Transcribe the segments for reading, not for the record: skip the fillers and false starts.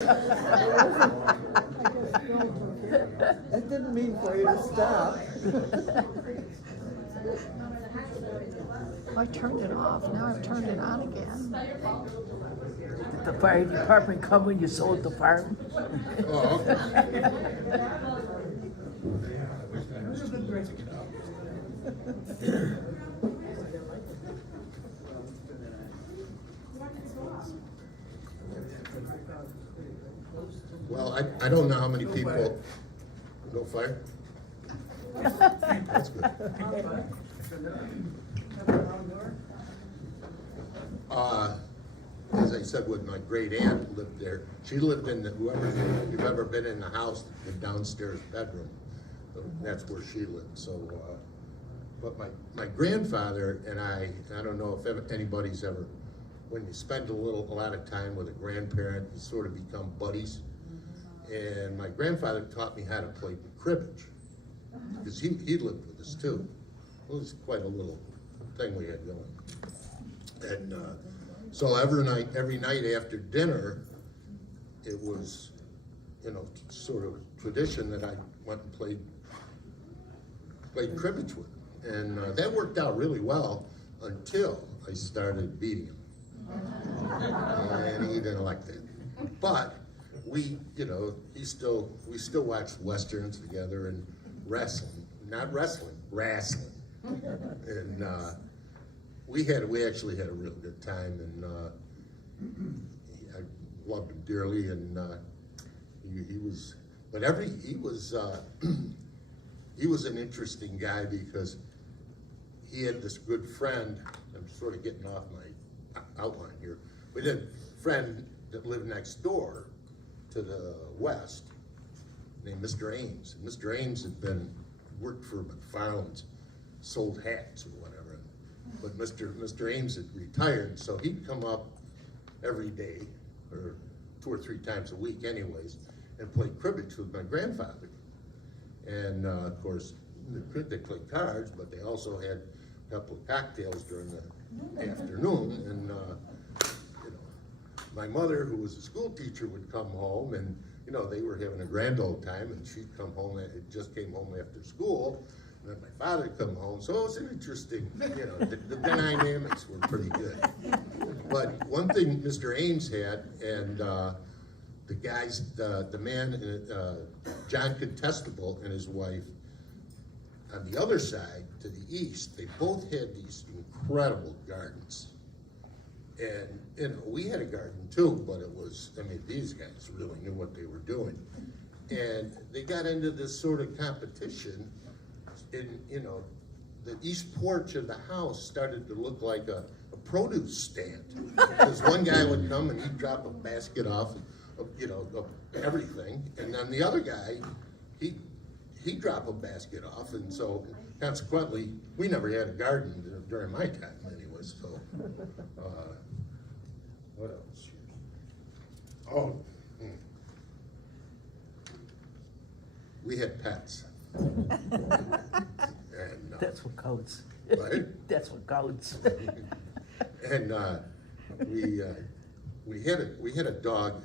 That didn't mean for you to stop. I turned it off, now I've turned it on again. Did the fire department come when you sold the farm? Oh, okay. Well, I don't know how many people, no fire? That's good. As I said, with my great aunt lived there, she lived in the, if you've ever been in the house, the downstairs bedroom, that's where she lived, so, but my grandfather and I don't know if anybody's ever, when you spend a lot of time with a grandparent, you sort of become buddies. And my grandfather taught me how to play cribbage, because he lived with us too. It was quite a little thing we had going. And so every night after dinner, it was, sort of tradition that I went and played cribbage with. And that worked out really well until I started beating him. And he didn't like that. But we still watched Westerns together and wrestling. And we actually had a real good time, and I loved him dearly, and he was an interesting guy because he had this good friend. I'm sort of getting off my outline here. We had a friend that lived next door to the west named Mr. Ames. And Mr. Ames had worked for McFarland's, sold hats or whatever. But Mr. Ames had retired, so he'd come up every day, or 2 or 3 times a week anyways, and play cribbage with my grandfather. And of course, they played cards, but they also had a couple of cocktails during the afternoon. And my mother, who was a school teacher, would come home, and they were having a grand old time, and she'd come home, just came home after school, and then my father would come home. So it was an interesting, the dynamics were pretty good. But one thing Mr. Ames had, and the guys, the man, John Contestable and his wife, on the other side, to the east, they both had these incredible gardens. And we had a garden too, but it was, these guys really knew what they were doing. And they got into this sort of competition, and the east porch of the house started to look like a produce stand. Because one guy would come and he'd drop a basket off of everything, and then the other guy, he'd drop a basket off, and so consequently, we never had a garden during my time anyway, so. What else? Oh, we had pets. And, That's what counts. Right? That's what counts. And we had a dog.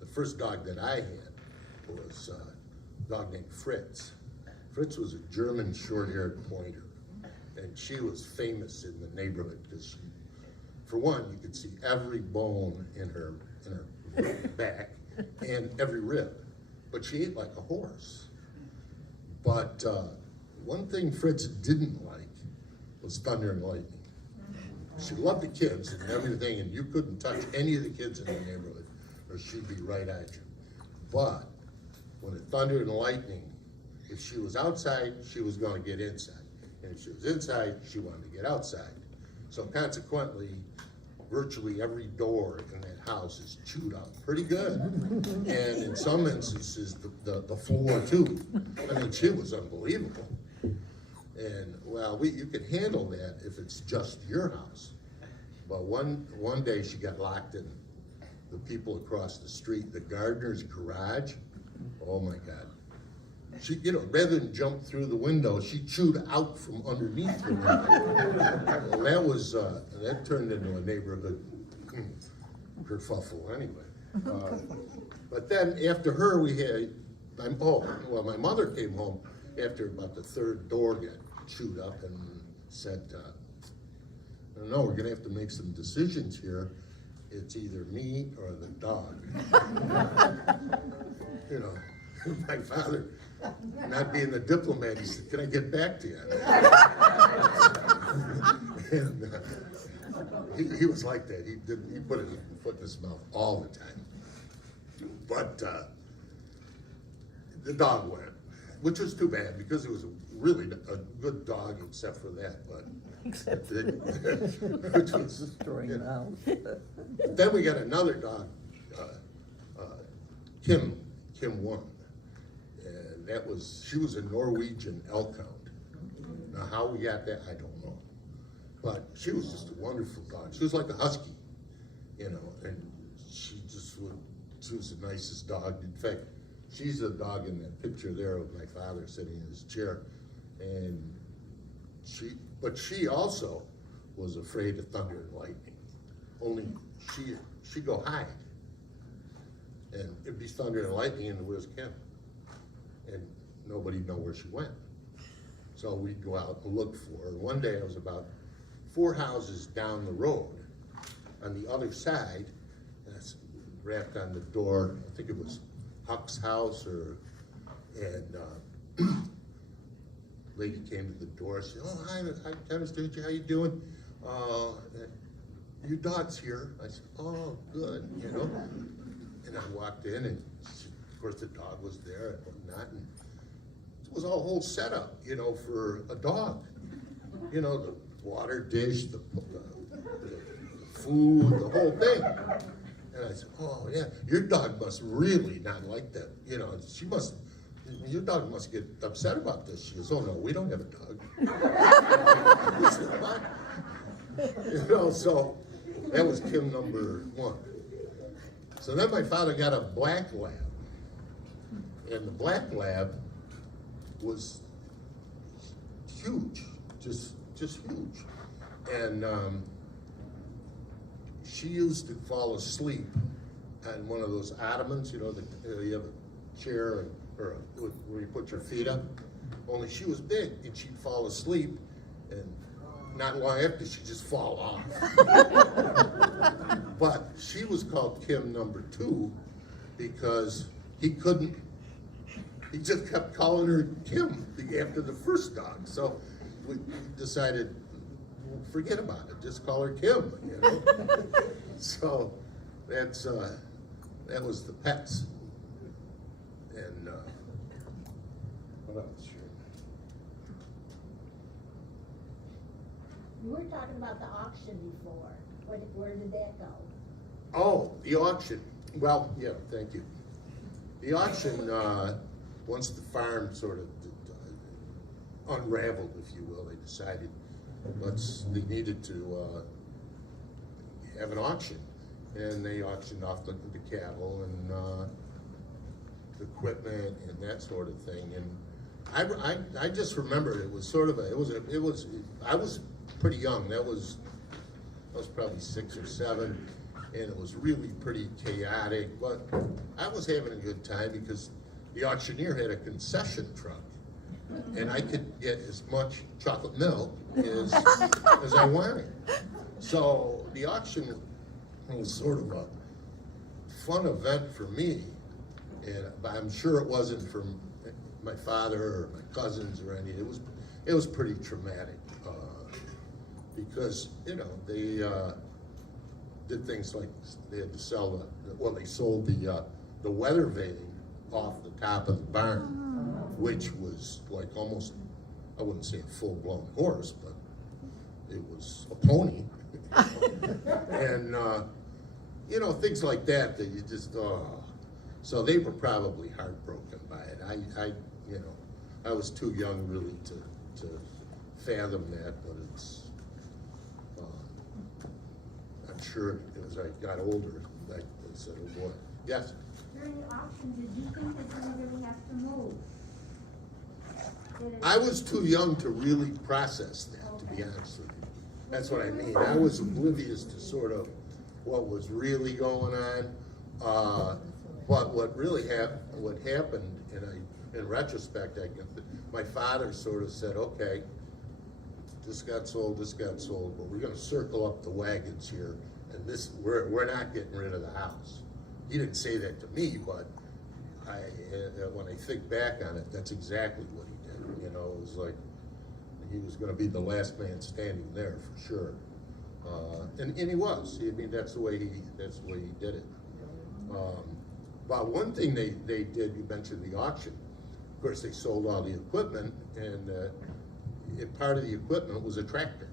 The first dog that I had was a dog named Fritz. Fritz was a German short-haired pointer, and she was famous in the neighborhood because, for one, you could see every bone in her back and every rib, but she ate like a horse. But one thing Fritz didn't like was thunder and lightning. She loved the kids and everything, and you couldn't touch any of the kids in the neighborhood or she'd be right at you. But when it thundered and lightning, if she was outside, she was going to get inside. And if she was inside, she wanted to get outside. So consequently, virtually every door in that house is chewed up pretty good. And in some instances, the floor too. She was unbelievable. And well, you could handle that if it's just your house. But one day she got locked in the people across the street, the gardener's garage. Oh my God. She, rather than jump through the window, she chewed out from underneath the window. Well, that turned into a neighborhood kerfuffle anyway. But then after her, we had, my mother came home after about the third door got chewed up and said, I don't know, we're gonna have to make some decisions here. It's either me or the dog. You know, my father, not being the diplomat, he said, can I get back to you? And he was like that. He put his foot in his mouth all the time. But the dog went, which was too bad because it was really a good dog except for that. But Except which was Destroying the house. Then we got another dog, Kim 1, and she was a Norwegian elkhound. Now how we got that, I don't know, but she was just a wonderful dog. She was like a husky, you know, and she was the nicest dog. In fact, she's the dog in that picture there of my father sitting in his chair, and but she also was afraid of thunder and lightning. Only she'd go hide, and it'd be thunder and lightning, and where's Kim? And nobody'd know where she went. So we'd go out and look for her. One day I was about 4 houses down the road. On the other side, and I rapped on the door. I think it was Huck's house, and lady came to the door. She said, "Oh, hi, Dennis, how you doing? Your dog's here." I said, "Oh, good," you know. And I walked in, and of course the dog was there and whatnot, and it was a whole setup, you know, for a dog. You know, the water dish, the food, the whole thing. And I said, "Oh yeah, your dog must really not like that. You know, your dog must get upset about this." She goes, "Oh no, we don't have a dog." I said, "What?" You know, so that was Kim number 1. So then my father got a black lab, and the black lab was huge, just huge. And she used to fall asleep on one of those ottomans, you know, you have a chair or where you put your feet up. Only she was big, and she'd fall asleep, and not long after she'd just fall off. But she was called Kim number 2 because he just kept calling her Kim after the first dog. So we decided, forget about it, just call her Kim, you know. So that was the pets. And what else? You were talking about the auction before. Where did that go? Oh, the auction. Well, yeah, thank you. The auction, once the farm sort of unraveled, if you will, they decided they needed to have an auction. And they auctioned off the cattle and the equipment and that sort of thing. And I just remember it was sort of I was pretty young. I was probably 6 or 7, and it was really pretty chaotic, but I was having a good time because the auctioneer had a concession truck, and I could get as much chocolate milk as I wanted. So the auction was sort of a fun event for me, and I'm sure it wasn't for my father or my cousins or any. It was pretty traumatic. Because, you know, they did things like they had to sell they sold the weather vane off the top of the barn, which was like almost, I wouldn't say a full-blown horse, but it was a pony. And, you know, things like that you just, so they were probably heartbroken by it. I was too young really to fathom that, but it's, I'm sure as I got older, I said, "Oh boy." Yes? During the auction, did you think that you really have to move? I was too young to really process that, to be honest with you. That's what I mean. I was oblivious to sort of what was really going on, But what really what happened, and in retrospect, my father sort of said, okay, this got sold, but we're gonna circle up the wagons here, and we're not getting rid of the house. He didn't say that to me, but when I think back on it, that's exactly what he did. You know, it was like he was gonna be the last man standing there for sure. And he was. I mean, that's the way he did it. But one thing they did, you mentioned the auction. Of course, they sold all the equipment, and part of the equipment was a tractor.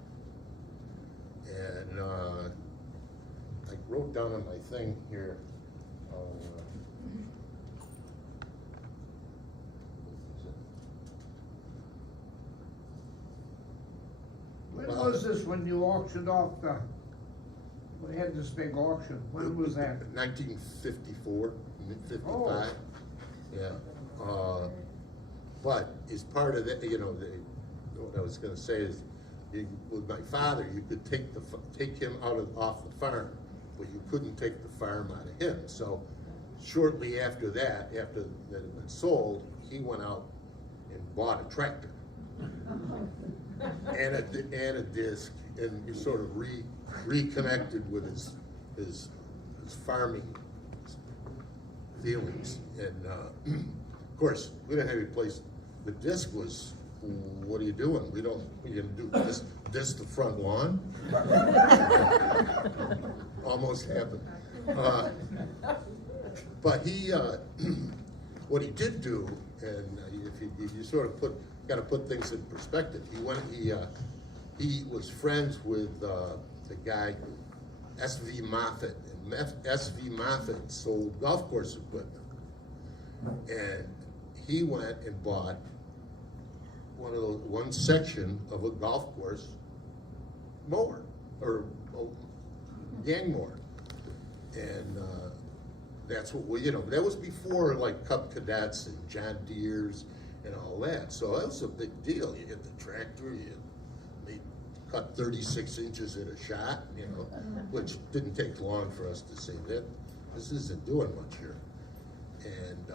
And I wrote down on my thing here. When was this when you auctioned off we had this big auction? When was that? 1954, 55. Oh. Yeah. But as part of that, you know, what I was going to say is, with my father, you could take him off the farm, but you couldn't take the farm out of him. So shortly after that, after that had been sold, he went out and bought a tractor and a disc, and you sort of reconnected with his farming feelings. And of course, we didn't have any place. The disc was, what are you doing? We gonna do this the front lawn? Almost happened. But he, what he did do, and if you sort of got to put things in perspective. He was friends with the guy S.V. Moffitt, and S.V. Moffitt sold golf course equipment, and he went and bought one section of a golf course mower or gang mower, and that's what that was before like Cub Cadets and John Deere's and all that. So that was a big deal. You get the tractor, they cut 36 inches at a shot, which didn't take long for us to say that this isn't doing much here. And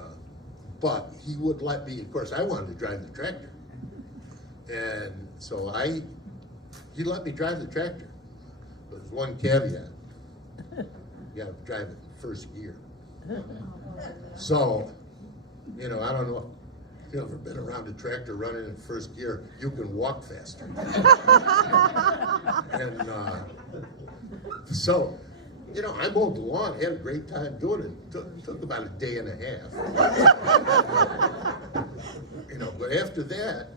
but he would let me. Of course, I wanted to drive the tractor, and so he let me drive the tractor. But there's one caveat: you got to drive it in first gear. So, I don't know. If you've ever been around a tractor running in first gear, you can walk faster. And so, I mowed the lawn, had a great time doing it. Took about a day and a half. But after that,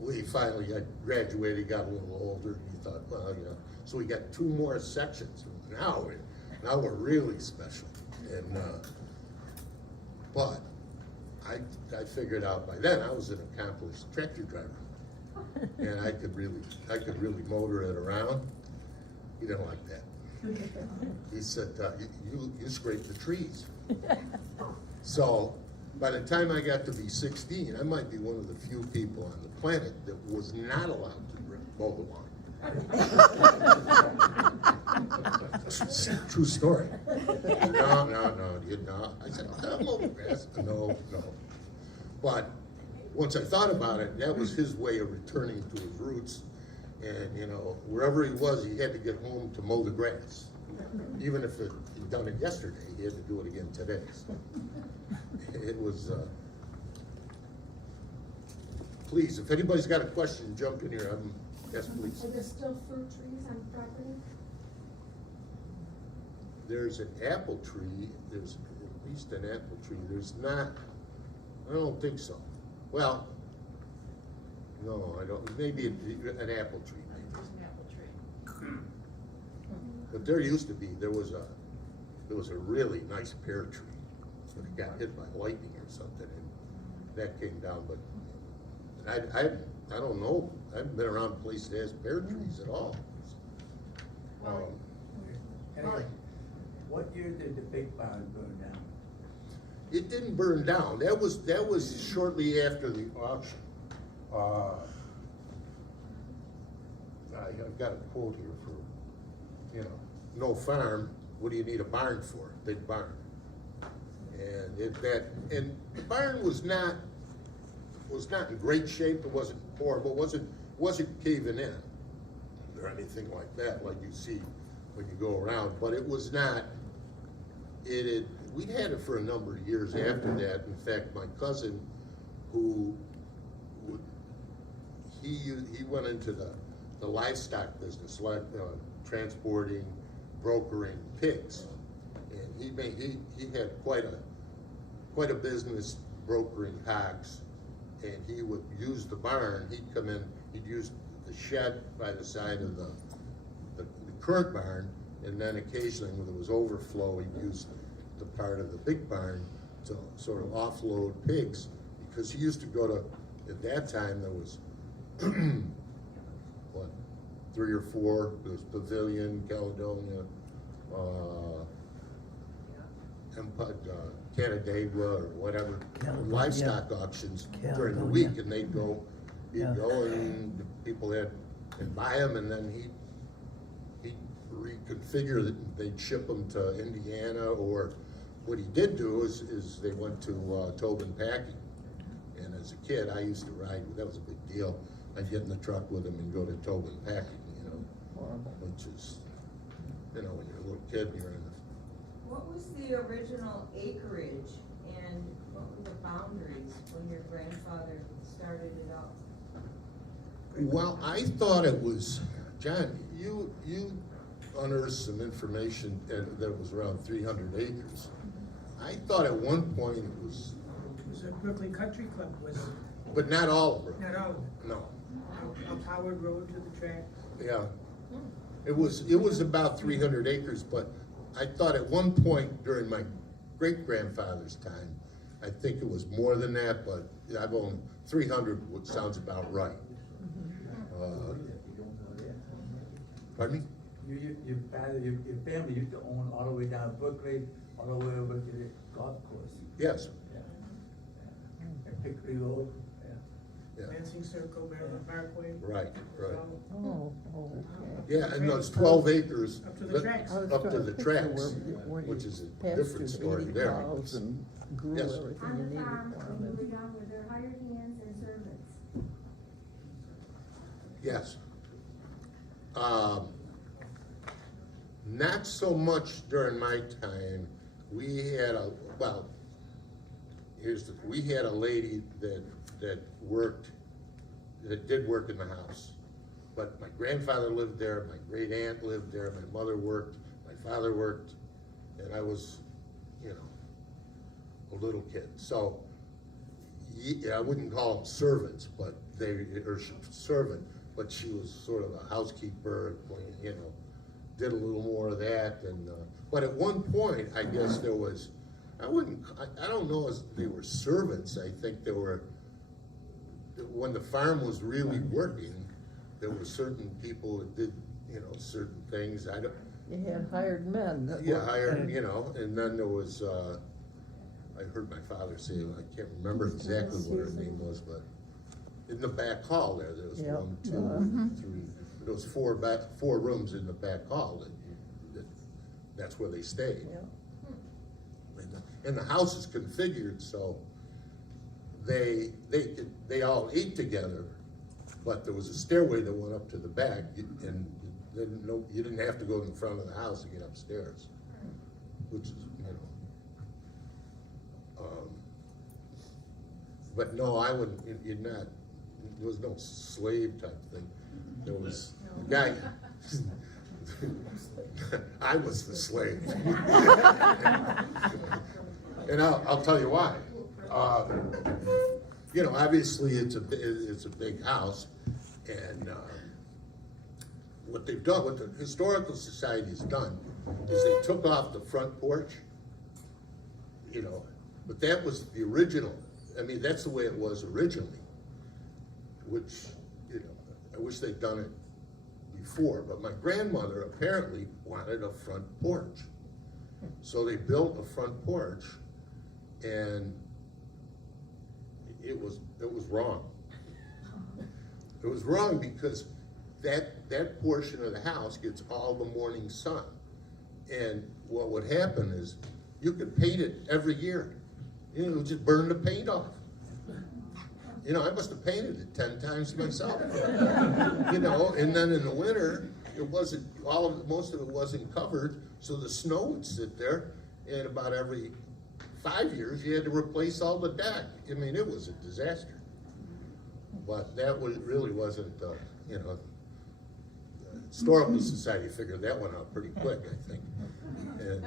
we finally got graduated, got a little older, and you thought, well, so we got 2 more sections. Now we're really special. And but I figured out by then I was an accomplished tractor driver, and I could really motor it around. He didn't like that. He said, "You scrape the trees." So by the time I got to be 16, I might be one of the few people on the planet that was not allowed to mow the lawn. True story. No. I said, I'll mow the grass. No. But once I thought about it, that was his way of returning to his roots. And, wherever he was, he had to get home to mow the grass. Even if he'd done it yesterday, he had to do it again today. So it was, please, if anybody's got a question, jump in here. Yes, please. Are there still fruit trees on the property? There's an apple tree. There's at least an apple tree. There's not, I don't think so. Well, no, I don't. Maybe an apple tree. There's an apple tree. But there used to be, there was a really nice pear tree, but it got hit by lightning or something, and that came down. But I don't know. I haven't been around a place that has pear trees at all. Anyway, what year did the big barn burn down? It didn't burn down. That was shortly after the auction. I've got a quote here for, no farm. What do you need a barn for? Big barn. And and the barn was not in great shape. It wasn't horrible. Wasn't caving in or anything like that, like you see when you go around. But it was not. We'd had it for a number of years after that. In fact, my cousin, he went into the livestock business, like transporting, brokering pigs, and he had quite a business brokering hogs, and he would use the barn. He'd come in, he'd use the shed by the side of the current barn, and then occasionally when there was overflow, he'd use the part of the big barn to sort of offload pigs, because he used to go to, at that time there was what, 3 or 4, there was Pavilion, Caledonia, Canandaigua or whatever, Caledonia. livestock auctions during the Caledonia. week, and he'd go and the people could buy them, and then he'd reconfigure that, they'd ship them to Indiana, or what he did do is they went to Tobin Packing, and as a kid I used to ride, that was a big deal. I'd get in the truck with him and go to Tobin Packing, which is, when you're a little kid, you're in the. What was the original acreage and what were the boundaries when your grandfather started it up? Well, I thought it was, John, you unearthed some information that was around 300 acres. I thought at one point it was, It was a Brooklyn Country Club, was but not all of it. not all of it. No, Up Howard Road to the track. yeah. It was about 300 acres, but I thought at one point during my great-grandfather's time, I think it was more than that, but I've owned 300, which sounds about right. Pardon me? Your family used to own all the way down Brooklyn, all the way over to the golf course. Yes. And Hickory Road, Yeah. Lansing Circle, Maryland Parkway. Right. Oh, okay. Yeah, and those 12 acres. Up to the tracks. I was Up to trying the picture tracks, where which you is a different pastured story 80 there. cows and grew Yes. everything On you the needed farm, for when you were them. young, were there hired hands and servants? Yes. Not so much during my time. We had we had a lady that did work in the house. But my grandfather lived there, my great aunt lived there, my mother worked, my father worked, and I was, a little kid. So I wouldn't call them servants, but servant, but she was sort of a housekeeper, did a little more of that. And but at one point, I guess there was, I don't know if they were servants. I think they were, when the farm was really working, there were certain people that did, certain things. You had hired men that Yeah, worked. hired, and then there was, I heard my father say, I can't remember exactly what her name was, but in the back hall there was Yeah. 1, 2, 3, there was 4 rooms in the back hall, that's where they stayed. Yeah. And the house is configured so they all ate together, but there was a stairway that went up to the back, and you didn't have to go in the front of the house to get upstairs, which is, but no, I wouldn't, you're not, there was no slave type thing. There was, the guy, I was the slave. And I'll tell you why. Obviously it's a big house, and what they've done, what the Historical Society has done, is they took off the front porch, but that was the original. I mean, that's the way it was originally, which, I wish they'd done it before, but my grandmother apparently wanted a front porch. So they built a front porch, and it was wrong. It was wrong because that portion of the house gets all the morning sun. And what would happen is you could paint it every year. You know, just burn the paint off. You know, I must have painted it 10 times myself. You know, and then in the winter, it wasn't, most of it wasn't covered, so the snow would sit there, and about every 5 years, you had to replace all the deck. I mean, it was a disaster. But that really wasn't, you know, the Historical Society figured that one out pretty quick, I think. And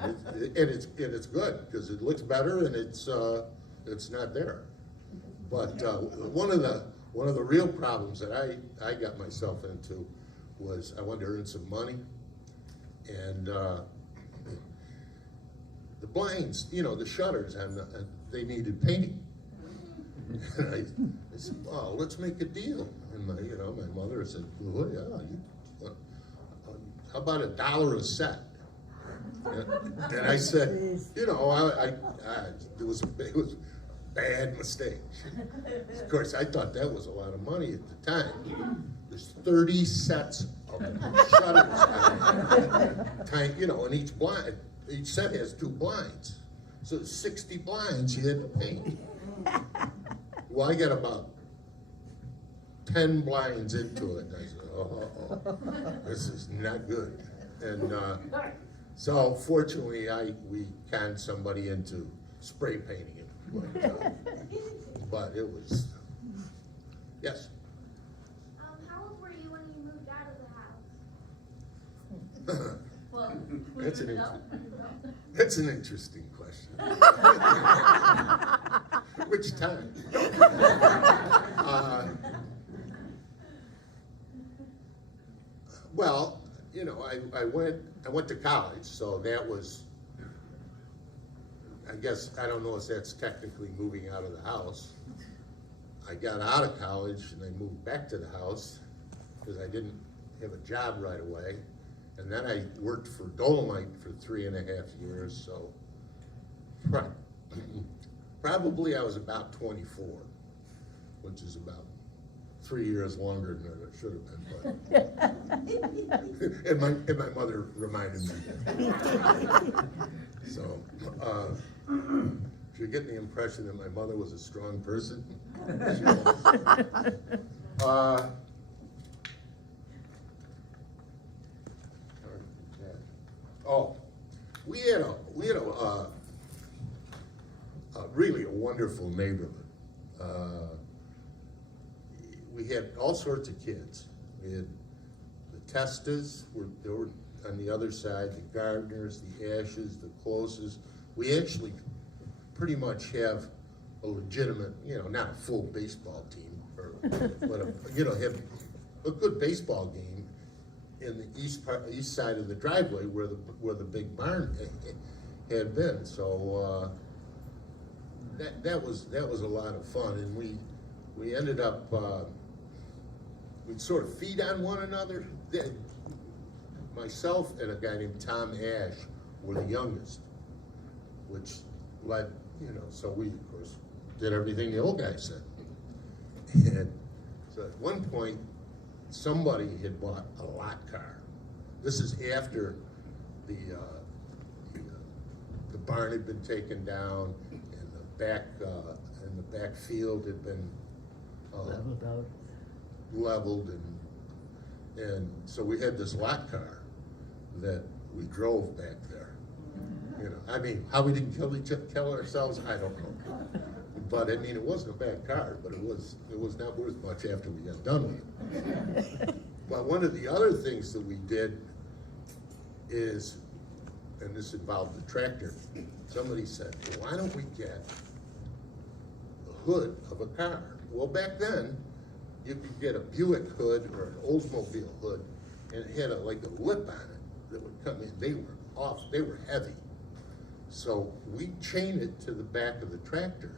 it's good, because it looks better and it's not there. But one of the real problems that I got myself into was I wanted to earn some money, and the blinds, you know, the shutters, they needed painting. And I said, "Oh, let's make a deal." And my mother said, "Well, yeah, how about $1 a set?" And I said, you know, it was a bad mistake. Of course, I thought that was a lot of money at the time. There's 30 sets of shutters, you know, and each set has 2 blinds. So 60 blinds you had to paint. Well, I got about 10 blinds into it. And I said, oh, this is not good. And so fortunately, we conned somebody into spray painting it. But it was, yes? How old were you when you moved out of the house? Well, That's an interesting question. Which time? Well, you know, I went to college, so that was, I guess, I don't know if that's technically moving out of the house. I got out of college and I moved back to the house because I didn't have a job right away. And then I worked for Dolomite for 3.5 years, so probably I was about 24, which is about 3 years longer than it should have been. But and my mother reminded me that. So, if you're getting the impression that my mother was a strong person, she was. Oh, we had a really a wonderful neighborhood. We had all sorts of kids. We had the Testas, they were on the other side, the Gardners, the Ashes, the Closes. We actually pretty much have a legitimate, you know, not a full baseball team, but have a good baseball game in the east side of the driveway where the big barn had been. So that was a lot of fun, and we ended up we'd sort of feed on one another. Myself and a guy named Tom Ash were the youngest, which led, you know, so we of course did everything the old guy said. And so at one point, somebody had bought a lot car. This is after the barn had been taken down, and the back field had been leveled, and so we had this lot car that we drove back there. You know, I mean, how we didn't kill ourselves, I don't know. But I mean, it wasn't a bad car, but it was not worth much after we got done with it. But one of the other things that we did is, and this involved the tractor, somebody said, well, why don't we get the hood of a car? Well, back then, you could get a Buick hood or an Oldsmobile hood, and it had like a lip on it that would come in. They were heavy. So we chained it to the back of the tractor.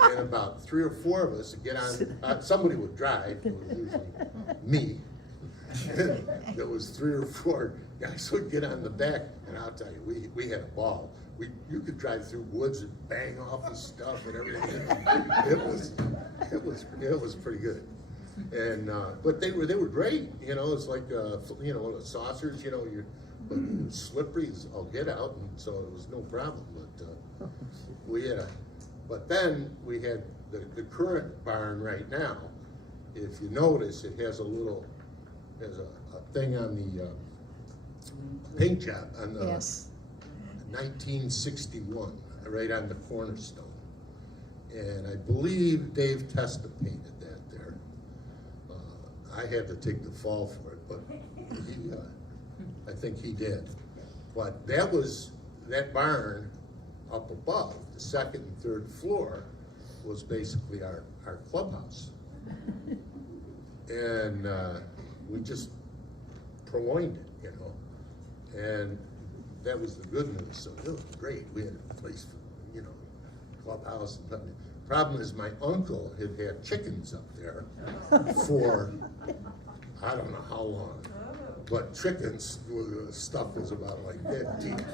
And about 3 or 4 of us would get on, somebody would drive, it was usually me. There was 3 or 4 guys would get on the back, and I'll tell you, we had a ball. You could drive through woods and bang off the stuff and everything. It was pretty good. And but they were great. You know, it's like you know, the saucers. You know, but it was slippery as all get out, and so it was no problem, but, we had but then we had the current barn right now. If you notice, it has a thing on the, paint job, on the Yes. 1961, right on the cornerstone. And I believe Dave Testa painted that there. I had to take the fall for it, but he, I think he did. But that barn up above, the second and third floor, was basically our clubhouse. And we just purloined it, you know. And that was the good news, so it was great. We had a place for, you know, clubhouse. Problem is, my uncle had chickens up there for, I don't know how long, but chickens, stuff was about like that deep.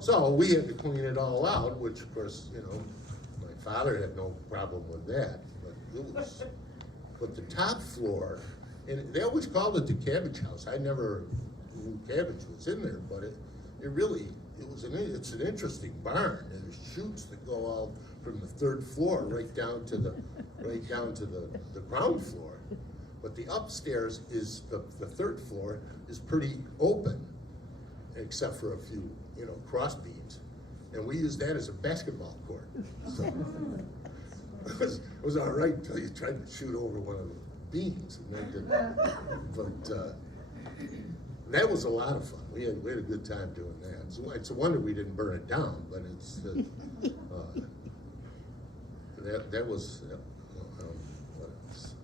So we had to clean it all out, which of course, you know, my father had no problem with that, but the top floor, and they always called it the cabbage house. I never knew cabbage was in there, but it's an interesting barn. There's chutes that go all from the third floor right down to the ground floor. But the upstairs is the third floor is pretty open, except for a few, you know, cross beams, and we use that as a basketball court. So it was all right until you tried to shoot over one of the beams, and then did that. But that was a lot of fun. We had a good time doing that. So it's a wonder we didn't burn it down, but it's that was what else?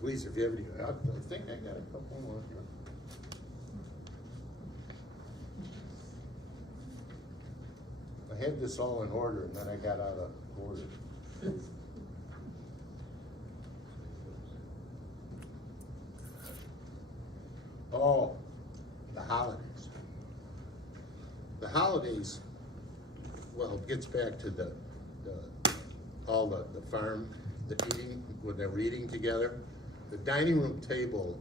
Please, if you have any, I think I got a couple more here. I had this all in order, and then I got out of order. Oh, the holidays. The holidays, well, it gets back to the farm, the eating, when they were eating together. The dining room table,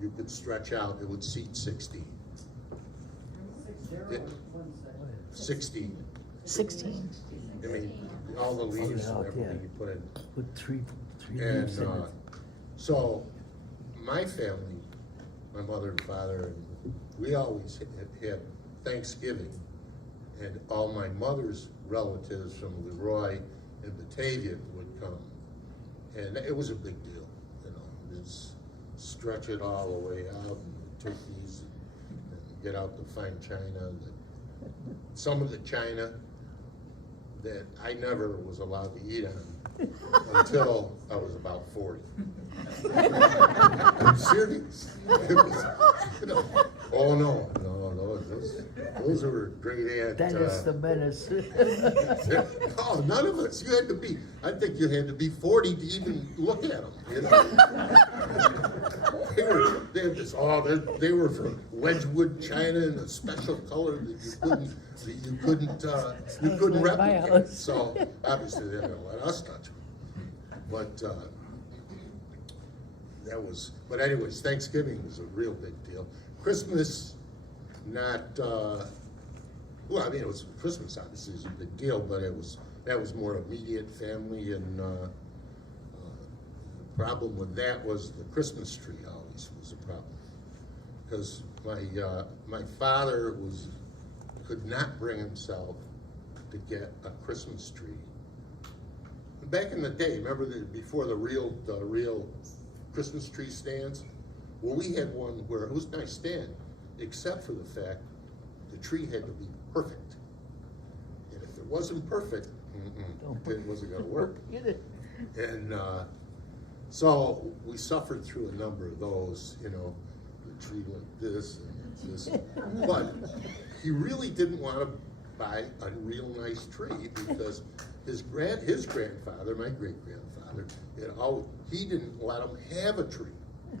you could stretch out, it would seat 16. 16. 16. I mean, all the leaves and everything you put in. With three And leaves in it. so my family, my mother and father, and we always had Thanksgiving, and all my mother's relatives from Leroy and Batavia would come. And it was a big deal, you know, just stretch it all the way out and turkeys and get out the fine china. Some of the china that I never was allowed to eat on until I was about 40. I'm serious. It was, you know, oh no, those were great aunt. Dennis the Menace. Oh, none of us. You had to be. I think you had to be 40 to even look at them. You know, they had this. Oh, they were from Wedgwood china in a special color that you couldn't replicate. So obviously they didn't let us touch them. But that was. But anyways, Thanksgiving was a real big deal. Christmas, not. Well, I mean, it was Christmas. Obviously, was a big deal, but that was more immediate family, and the problem with that was the Christmas tree always was a problem, because my father could not bring himself to get a Christmas tree. Back in the day, remember before the real Christmas tree stands? Well, we had one where it was a nice stand, except for the fact the tree had to be perfect. And if it wasn't perfect, it wasn't gonna work. And so we suffered through a number of those, you know, the tree like this and this. But he really didn't want to buy a real nice tree, because his grandfather, my great-grandfather, he didn't let him have a tree.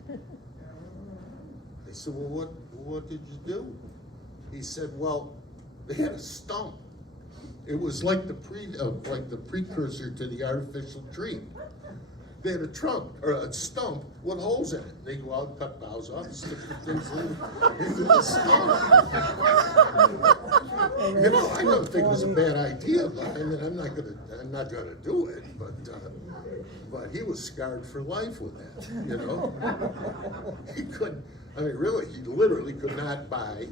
They said, well, what did you do? He said, well, they had a stump. It was like the precursor to the artificial tree. they had a trunk, or a stump with holes in it. And they go out and cut boughs off and stick the things into the stump. You know, I don't think it was a bad idea, but I mean, I'm not gonna do it, but he was scarred for life with that, you know? He couldn't, I mean, really, he literally could not buy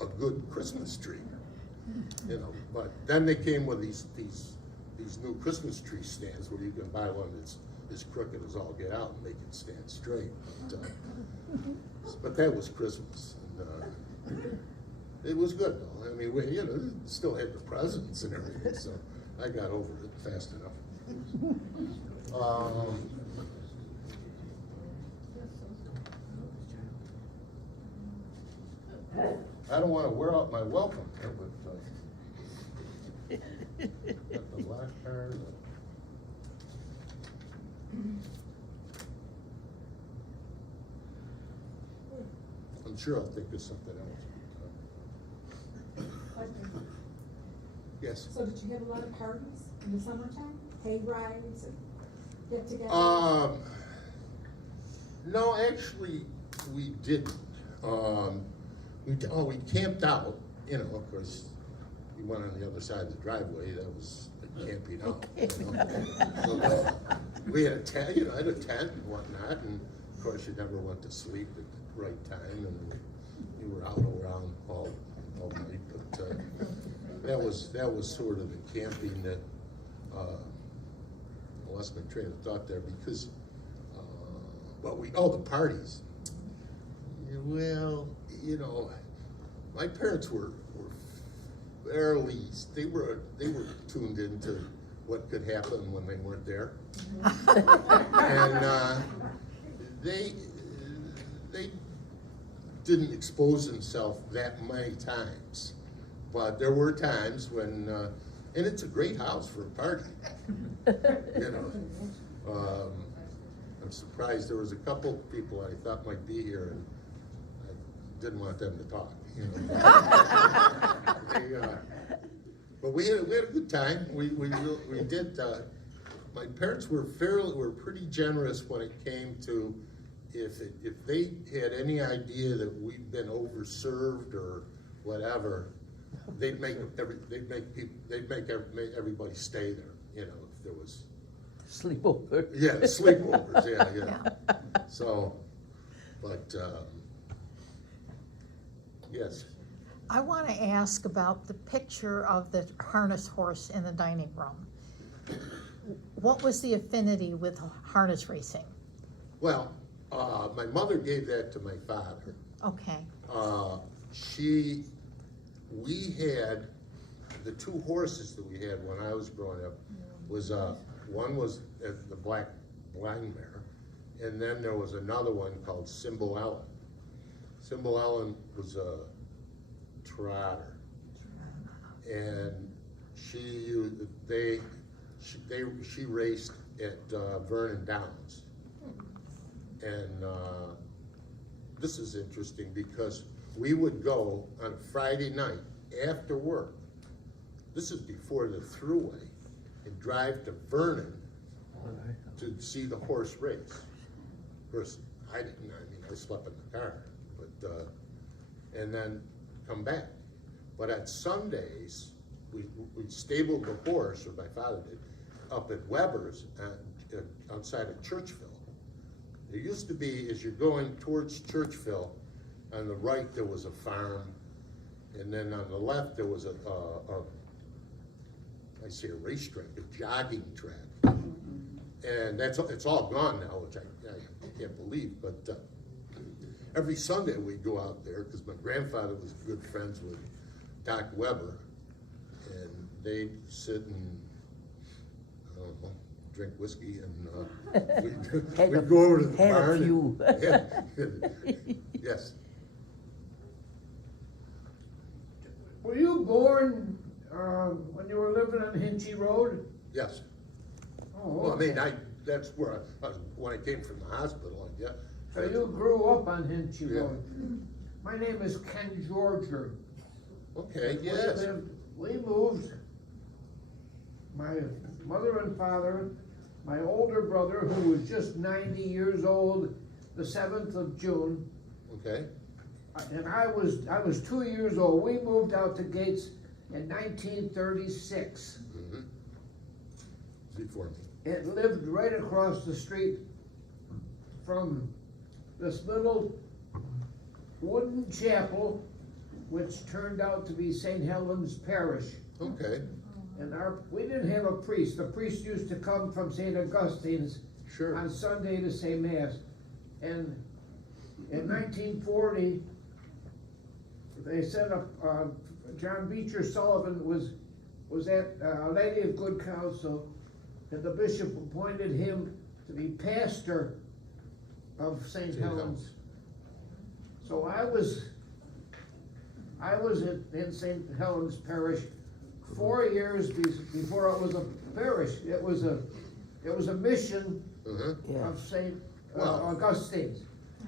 a good Christmas tree, you know? But then they came with these new Christmas tree stands where you can buy one that's as crooked as all get out and make it stand straight. But that was Christmas. And, it was good though. I mean, we, you know, still had the presents and everything, so I got over it fast enough. I don't want to wear out my welcome here, but got the black card. I'm sure I'll think of something else. Yes. So did you have a lot of parties in the summertime? Hay rides and get-togethers? No, actually, we didn't. We camped out, you know, of course, we went on the other side of the driveway, that was like camping out. You know? So, we had a tent, you know, I had a tent and whatnot, and of course, you never went to sleep at the right time, and we were out around all night, but that was sort of the camping that, I lost my train of thought there, because, the parties. Well, you know, my parents were fairly, they were tuned into what could happen when they weren't there. And they didn't expose themselves that many times. But there were times when, and it's a great house for a party, you know. I'm surprised, there was a couple people I thought might be here, and I didn't want them to talk, you know. But we had a good time. We did. My parents were pretty generous when it came to if they had any idea that we'd been overserved or whatever, they'd make everybody stay there. You know, if there was Sleepover. Yeah, sleepovers. Yeah. So, but yes. I want to ask about the picture of the harness horse in the dining room. What was the affinity with harness racing? Well, my mother gave that to my father. Okay. We had the two horses that we had when I was growing up. Was one was the black blind mare, and then there was another one called Cymbal Ellen. Cymbal Ellen was a trotter, and she raced at Vernon Downs. And this is interesting because we would go on Friday night after work. This is before the thruway, and drive to Vernon to see the horse race. Of course, I slept in the car, but and then come back. But at Sundays, we stabled the horse, or my father did, up at Weber's outside of Churchville. There used to be, as you're going towards Churchville, on the right there was a farm, and then on the left there was a racetrack, a jogging track. And it's all gone now, which I can't believe, but every Sunday we'd go out there, because my grandfather was good friends with Doc Weber, and they'd sit and, I don't know, drink whiskey, and we'd go over to the barn. Yes. Were you born when you were living on Hinchy Road? Yes. Oh, Well, I okay. mean, that's where when I came from the hospital, yeah. So you grew up on Hinchy Road. My name is Ken Georger. Okay, yes. We moved, my mother and father, my older brother, who was just 90 years old, the 7th of June, Okay, and I was 2 years old. We moved out to Gates in 1936. mm-hmm. Before me. It lived right across the street from this little wooden chapel, which turned out to be St. Helens Parish. Okay, And we didn't have a priest. The priest used to come from St. Augustine's sure. on Sunday to say Mass. And in 1940, they set up, John Beecher Sullivan was at Our Lady of Good Counsel, and the bishop appointed him to be pastor of St. Helens. So I was in St. Helens Parish 4 years before it was a parish. It was a mission Uh-huh. of St. Wow. Augustine's.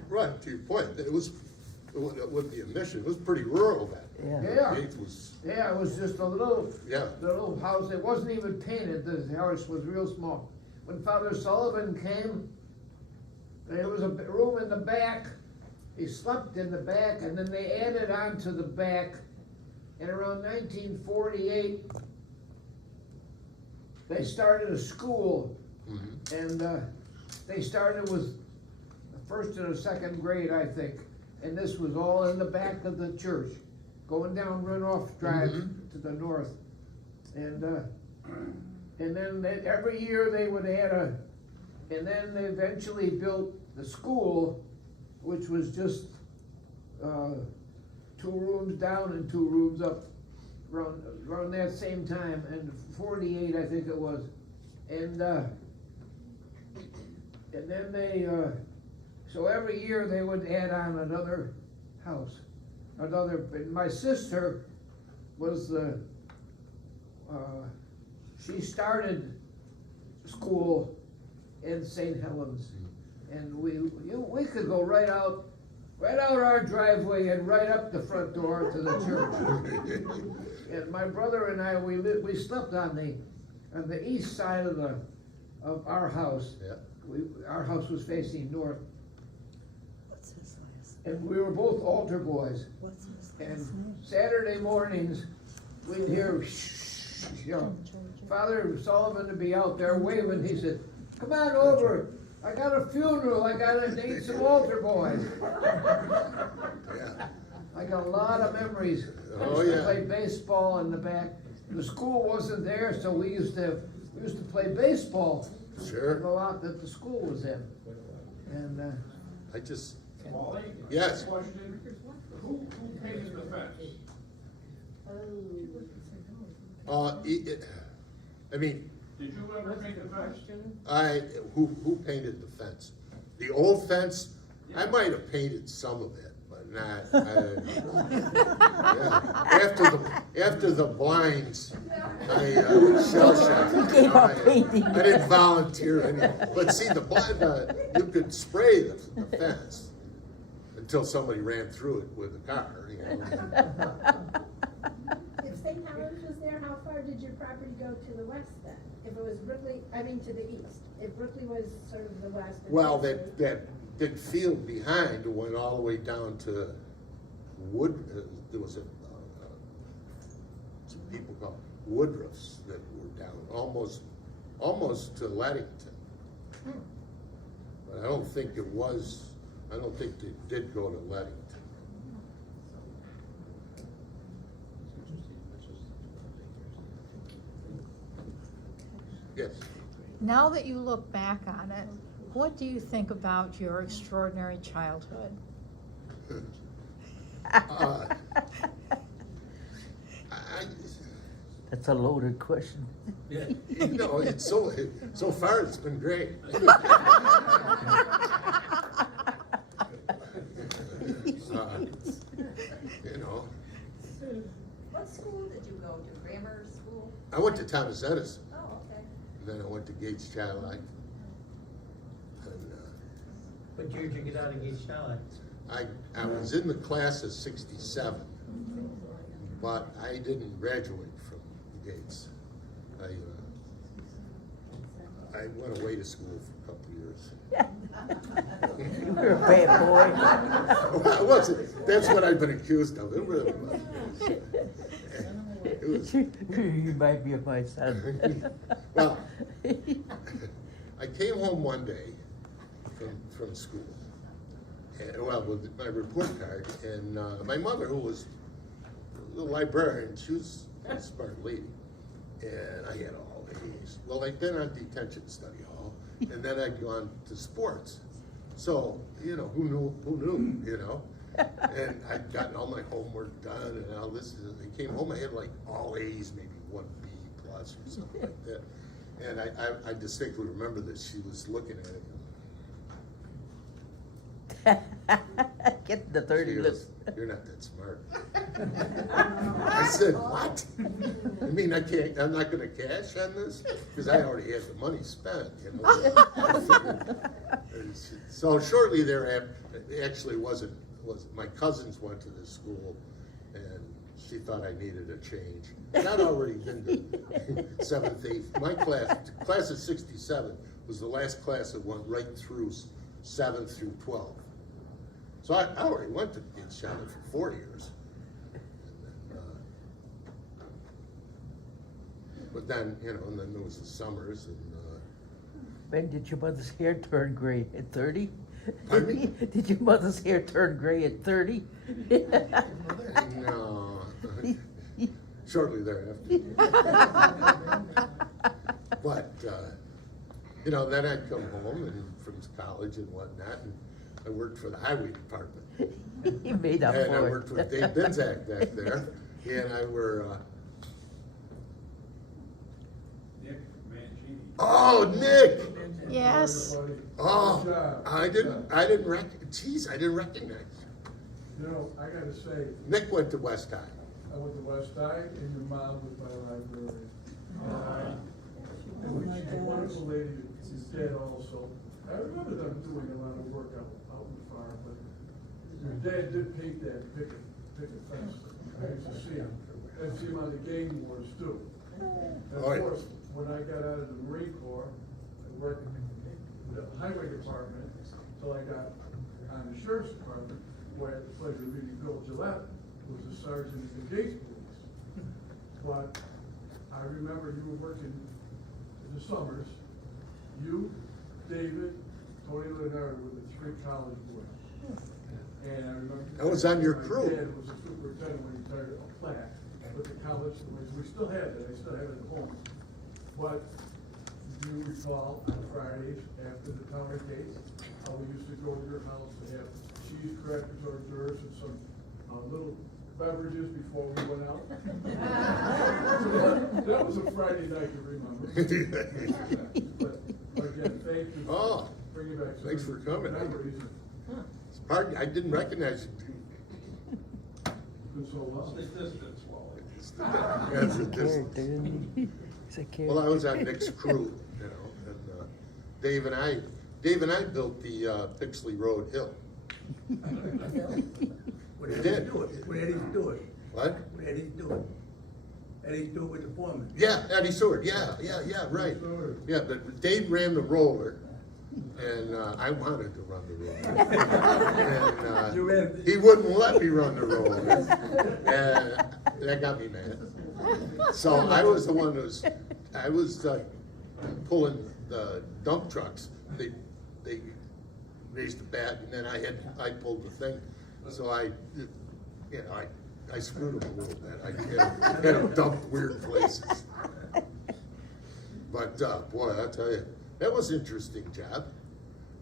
Right, to your point, it would be a mission, it was pretty rural then. Yeah. Gates was, Yeah, it was just a little yeah, house. It wasn't even painted. The house was real small. When Father Sullivan came, there was a room in the back. He slept in the back, and then they added on to the back. And around 1948, they started a school, mm-hmm. and they started with the first and the second grade, I think. And this was all in the back of the church, going down Runoff Drive Mhm. to the north. And then every year they would add and then they eventually built the school, which was just 2 rooms down and 2 rooms up around that same time, and 48 I think it was. And then they, so every year they would add on another house. And my sister was she started school in St. Helens. And we could go right out our driveway and right up the front door to the church. And my brother and I, we slept on the east side of our house. Yeah. Our house was facing north. What's his last? And we were both altar boys. What's his And last name? Saturday mornings, we'd hear, you know, Father Sullivan would be out there waving. He said, "Come on over. I got a funeral. I gotta need some altar boys." Yeah. I got a lot of memories. I Oh, used to yeah. play baseball in the back. The school wasn't there, so we used to play baseball. Sure. The lot that the school was in. And I just, Wally? yes, Question, who painted the fence? I mean, Did you ever paint the fence? who painted the fence? The old fence, I might have painted some of it, but not, yeah. After the blinds, I shell shocked. You gave up painting. I didn't volunteer any, but see, the blind, you could spray the fence until somebody ran through it with a car, you know. If St. Helens was there, how far did your property go to the west then? If it was Brooklyn, to the east, if Brooklyn was sort of the west. and Well, east, that big field behind went all the way down to Wood, there was some people called Woodruffs that were down almost to Leadington. But I don't think they did go to Leadington. Yes. Now that you look back on it, what do you think about your extraordinary childhood? That's a loaded question. You know, it's so far it's been great. You know, What school did you go to? Grammar school? I went to Thomas Edison, Oh, okay. and then I went to Gates Childline. And What year did you get out of Gates Childline? I was in the class of '67, but I didn't graduate from Gates. I I went away to school for a couple of years. You're a bad boy. Well, I wasn't. That's what I've been accused of. It really wasn't. It was. You might be my son. Well, I came home one day from school, and, well, with my report card, and my mother, who was the librarian, she was a smart lady, and I had all A's. Well, I'd been on detention study hall, and then I'd gone to sports. So, you know, who knew, you know? And I'd gotten all my homework done and all this, and I came home, I had like all A's, maybe 1 B plus or something like that. And I distinctly remember that she was looking at it. Get the 30 She list. goes, "You're not that smart." I said, "What? You mean I'm not gonna cash on this? Because I already had the money spent, you know." So shortly thereafter, it actually was my cousins went to this school, and she thought I needed a change. And I'd already been to 7th, 8th. My class of '67 was the last class that went right through 7th through 12th. So I already went to East Charlotte for 4 years. But then, you know, and then there was the summers and, When did your mother's hair turn gray? At 30? Pardon me? Did your mother's hair turn gray at 30? no, shortly thereafter. But, you know, then I'd come home and from college and whatnot, and I worked for the highway department. You made up And I for it. worked with Dave Benzak back there, he and I were, Nick Mancini. oh, Nick! Yes. Oh, I didn't recognize. You know, I gotta say, Nick went to West High. I went to West High, and your mom was my librarian. And she's a wonderful lady, she's dead also. I remember them doing a lot of work out in the farm, but your dad did paint that picket fence. I used to see him, and see him on the game wars too. And of Oh, yeah. course, when I got out of the Marine Corps, I worked in the highway department, till I got on the sheriff's department, where I had the pleasure of meeting Bill Gillette, who was the sergeant in the Gates Police. But I remember you were working in the summers, you, David, Tony Leonardo were the 3 college boys. And I remember. I was on your crew. My dad was a superintendent when he started a plaque, but the college boys, we still have it, I still have it at home. But do you recall on Fridays after the counter case, how we used to go to your house to have cheese, crackers, hors d'oeuvres, and some little beverages before we went out? That was a Friday night to remember. But again, thank you Oh, for bringing back some thanks for coming. memories. Pardon, I didn't recognize you. Been so long. It's distance, well. That's a distance. He's a kid. Well, I was on Nick's crew, you know, and Dave and I built the Pixley Road Hill. What You did did. he do it? What did he do it? What? What did he do it? Eddie do it with the foreman. Yeah, Eddie Seward, yeah, right. Yeah, but Dave ran the roller, and I wanted to run the roller. You ran- And he wouldn't let me run the roller, and that got me mad. So I was the one I was pulling the dump trucks. They raised the bat, and then I pulled the thing. So I screwed him a little bit. I had him dumped weird places. But boy, I tell you, that was an interesting job.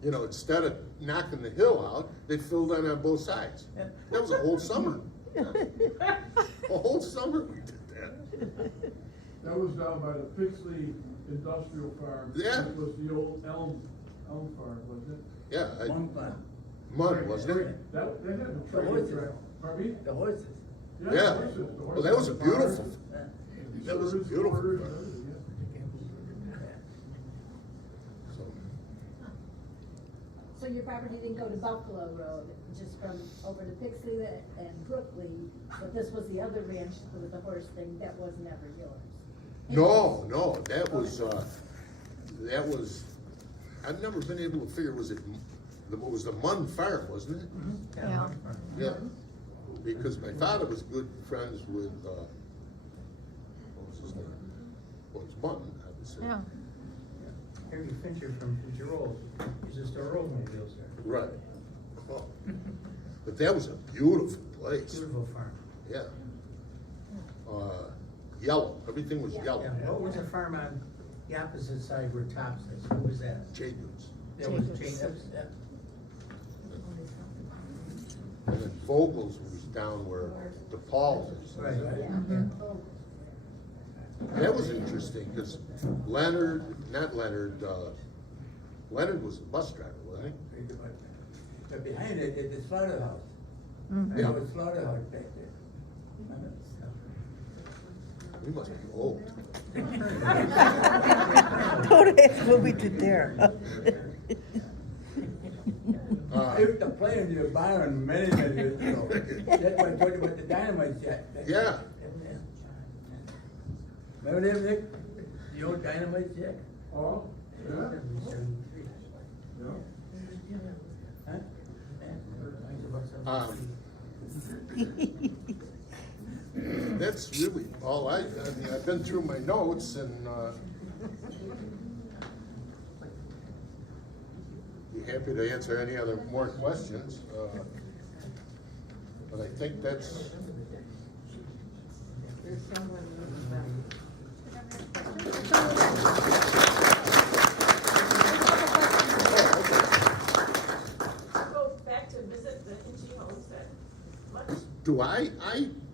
You know, instead of knocking the hill out, they filled in on both sides. That was a whole summer. A whole summer we did that. That was down by the Pixley Industrial Farm. Yeah. It was the old elm farm, wasn't it? Yeah, One time. mud, wasn't it? That had a The training horses. track. Pardon me? The horses. the Yeah. horses, the Well, that was a horses, beautiful, barns, that was a servants' beautiful quarters, farm. everything, yeah. So, So your property didn't go to Buffalo Road, just from over to Pixley and Brooklyn, but this was the other ranch with the horse thing, that was never yours? No, that was, that was, I've never been able to figure, was it the Munn farm, wasn't it? Yeah. Yeah, because my father was good friends with, what was his name? Well, it was Munn, obviously. Yeah. Harry Fincher from Fincher Rolls, used to store automobiles there. Right. Oh. But that was a beautiful place, Beautiful farm. yeah. Yellow, everything was yellow. Yeah, what was the farm on the opposite side where Tops is? What was that? Jacobs. That was Jacobs. Jacobs, yeah. And then Vogel's was down where DePaul is. Right, right. That was interesting, because Leonard was a bus driver, wasn't But behind it, is the slaughterhouse. Mhm. There was slaughterhouse back there. he? We must be old. Don't ask what we did there. I used to play in your barn many years ago. That's why I told you about the dynamite shack. Yeah. Remember them, Nick? The old dynamite shack? Oh, yeah. Huh? That's really all I mean, I've been through my notes and, be happy to answer any other more questions, but I think that's. Go back to visit the Hinchey homes that much? Do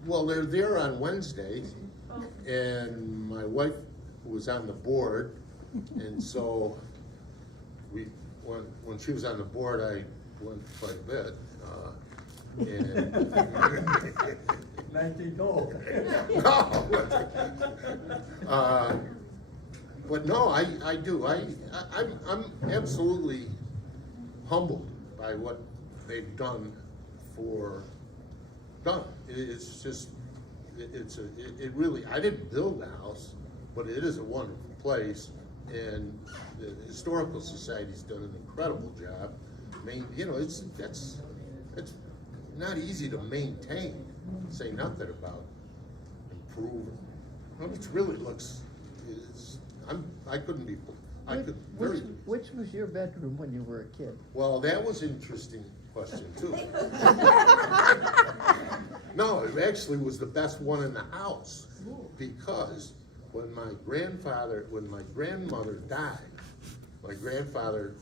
well, they're there on Wednesdays, Oh. and my wife was on the board, and so when she was on the board, I went quite a bit, and. 19 gold. No. But no, I do, I'm absolutely humbled by what they've done It's just, it really, I didn't build the house, but it is a wonderful place, and the Historical Society's done an incredible job. I mean, you know, it's not easy to maintain, say nothing about improving. Well, it really looks, Which was your bedroom when you were a kid? well, that was an interesting question too. No, it actually was the best one in the house, because when my grandmother died, my grandfather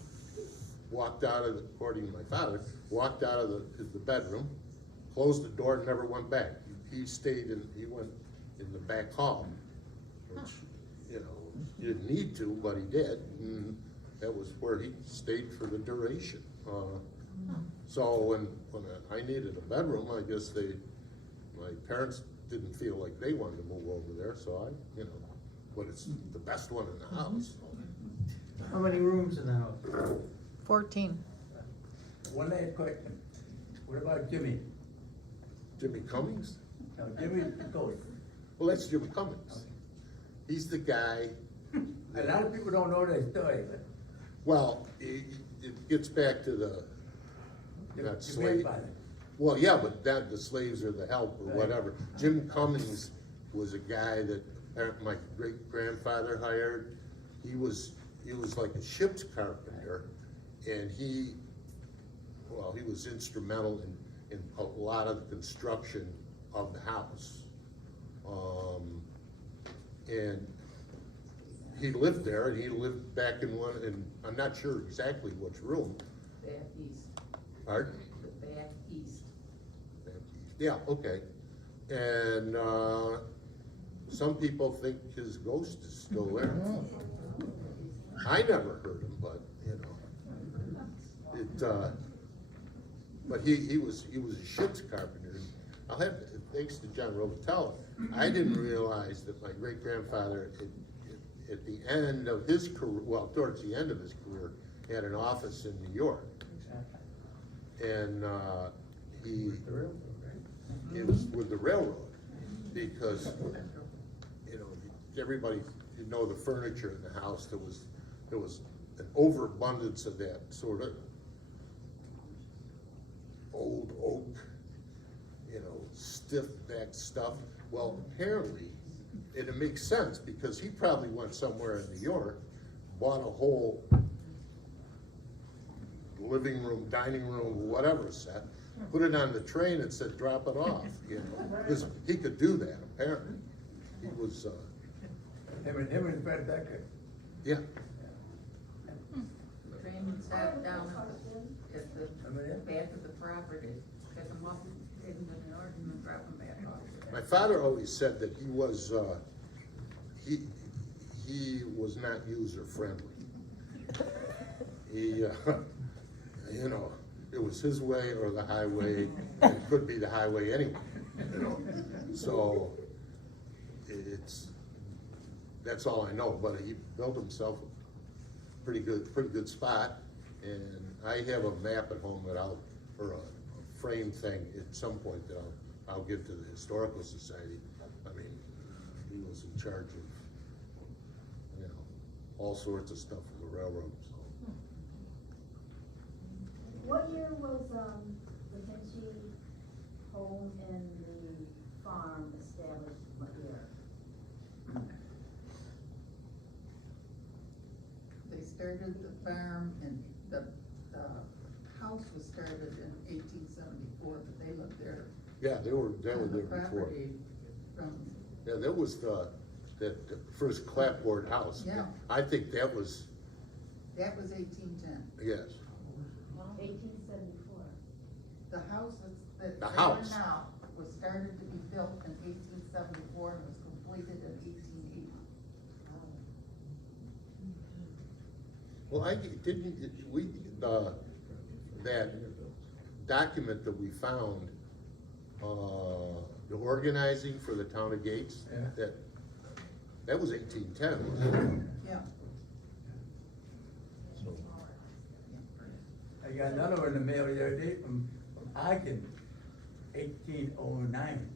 walked out of according to my father, walked out of the bedroom, closed the door and never went back. He went in the back hall, which, you know, he didn't need to, but he did, and that was where he stayed for the duration. So when I needed a bedroom, I guess my parents didn't feel like they wanted to move over there, so but it's the best one in the house. How many rooms in the house? 14. One last question. What about Jimmy? Jimmy Cummings? No, Jimmy the ghost. Well, that's Jimmy Cummings. He's the guy. A lot of people don't know that story, but. Well, it gets back to the not slave. grandfather. Well, yeah, but the slaves are the help or whatever. Jim Cummings was a guy that my great grandfather hired. He was like a ship's carpenter, and he was instrumental in a lot of the construction of the house. And he lived there, and he lived back in one, and I'm not sure exactly which room. Back east. Pardon? The back east. Yeah, okay. And, some people think his ghost is still there. I never heard him, but, but he was a ship's carpenter. Thanks to John Robitaille, I didn't realize that my great-grandfather, at the end of his career, well, towards the end of his career, had an office in New York. And, it was with the railroad, because, everybody, the furniture in the house, there was there was an overabundance of that sort of old oak, you know, stiff back stuff. Well, apparently, and it makes sense, because he probably went somewhere in New York, bought a whole living room, dining room, whatever set, put it on the train and said, drop it off, you know, because he could do that, apparently. He was, Him and Fred Becker. yeah, Train sat down at the back of the property, pick them up, take them to the yard, and then drop them back off. my father always said that he was not user friendly. He, you know, it was his way or the highway, and it could be the highway anyway, you know. So, that's all I know, but he built himself a pretty good spot, and I have a map at home that or a frame thing at some point that I'll give to the Historical Society. I mean, he was in charge of, you know, all sorts of stuff with the railroad, so. What year was, the Hinchy home and the farm established, what year? They started the farm and the house was started in 1874, but they lived there. Yeah, they were on there the before. property from, Yeah, that was that first clapboard house. Yeah. I think that was, that was 1810. yes. 1874. The house that's The there house. now was started to be built in 1874 and was completed in 1880. Well, that document that we found, the organizing for the town of Gates, Yeah. that was 1810, wasn't it? Yeah. I got another one in the mail the other day from Ogden, 1809.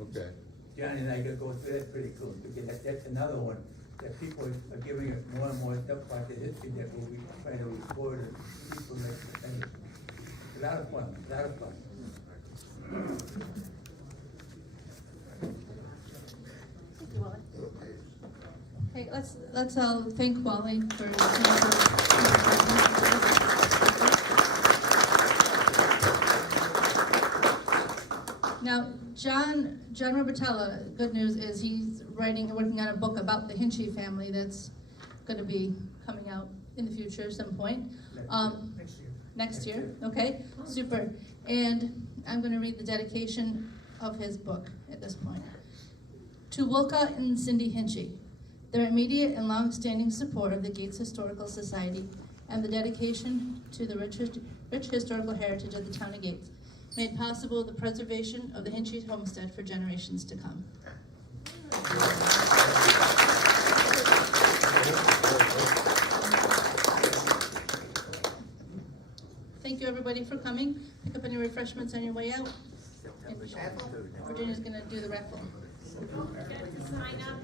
Okay. Johnny and I gotta go through that pretty cool, because that's another one, that people are giving it more and more stuff about the history that we'll be trying to record and people make things. A lot of fun, a lot of fun. Thank you, Wally. Okay, let's all thank Wally for his. Now, John Robertella, good news is he's working on a book about the Hinchy family that's gonna be coming out in the future at some point. Next year. Next year, okay, super. And I'm gonna read the dedication of his book at this point. To Wilka and Cindy Hinchy, their immediate and long-standing support of the Gates Historical Society and the dedication to the rich historical heritage of the town of Gates, made possible the preservation of the Hinchy homestead for generations to come. Thank you, everybody, for coming. Pick up any refreshments on your way out. And Virginia's gonna do the raffle. Don't forget to sign up.